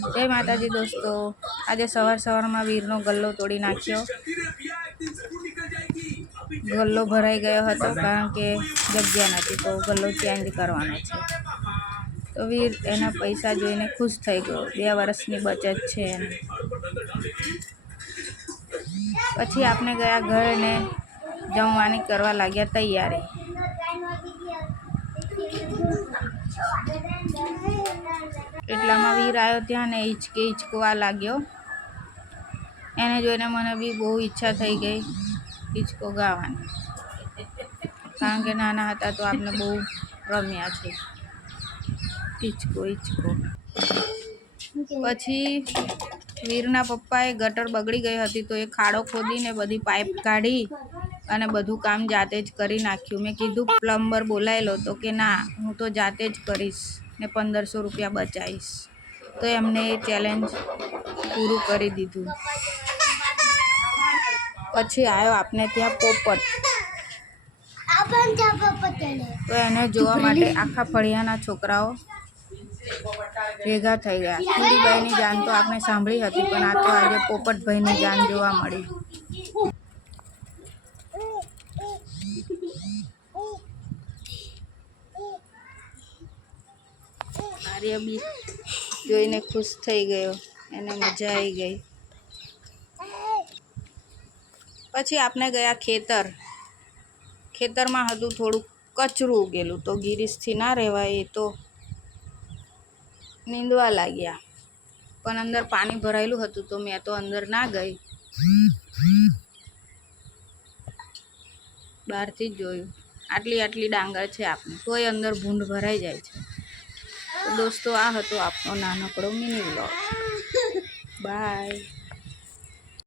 જય માતાજી દોસ્તો, આજે સવારમાં વીરનો ગલ્લો તોડી નાખ્યો। ગલ્લો ભરાઈ ગયો હતો કારણ કે જગ્યા નથી, તો ગલ્લો ચેન્જ કરવાનો છે। તો વીર એના પૈસા જોઈને ખુશ થઈ ગયો, 2 વર્ષની બચત છે એની। પછી આપણે ગયા ઘરે ને જમવાની કરવા લાગ્યા તૈયારી। એટલામાં વીર આવ્યો ત્યાં ને હિચકવા લાગ્યો। એને જોઈને મને બી બહુ ઈચ્છા થઈ ગઈ હિચકો ગાવાની, કારણ કે નાના હતા તો આપણે બહુ રમ્યા છે હિચકો। પછી વીરના પપ્પાએ ગટર બગડી ગઈ હતી, તો એ ખાડો ખોદીને બધી પાઇપ કાઢી અને બધું કામ જાતે જ કરી નાખ્યું। મેં કીધું પ્લમ્બર બોલાયેલો, તો કે ના, હું તો જાતે જ કરીશ ને 1500 રૂપિયા બચાવીશ। તો એમને એ ચેલેન્જ પૂરું કરી દીધું। પછી આવ્યો આપણે ત્યાં પોપટ, તો એને જોવા માટે આખા ફળિયાના છોકરાઓ ભેગા થઈ ગયા। કુડીબાઈની જાન તો આપણે સાંભળી હતી, પણ આ તો આજે પોપટભાઈની જાન જોવા મળી। આર્ય બી જોઈને ખુશ થઈ ગયો, એને મજા આવી ગઈ। પછી આપણે ગયા ખેતરમાં હતું થોડું કચરું ઉગેલું, તો ગિરીશથી ના રહેવાય, એ તો નીંદવા લાગ્યા। પણ અંદર પાણી ભરાયેલું હતું, તો મેં તો અંદર ના ગઈ, બહારથી જ જોયું। આટલી ડાંગર છે આપણે, તોય અંદર ભૂંડ ભરાઈ જાય છે। તો દોસ્તો, આ હતો આપણો નાનકડો મિની વ્લોગ। બાય।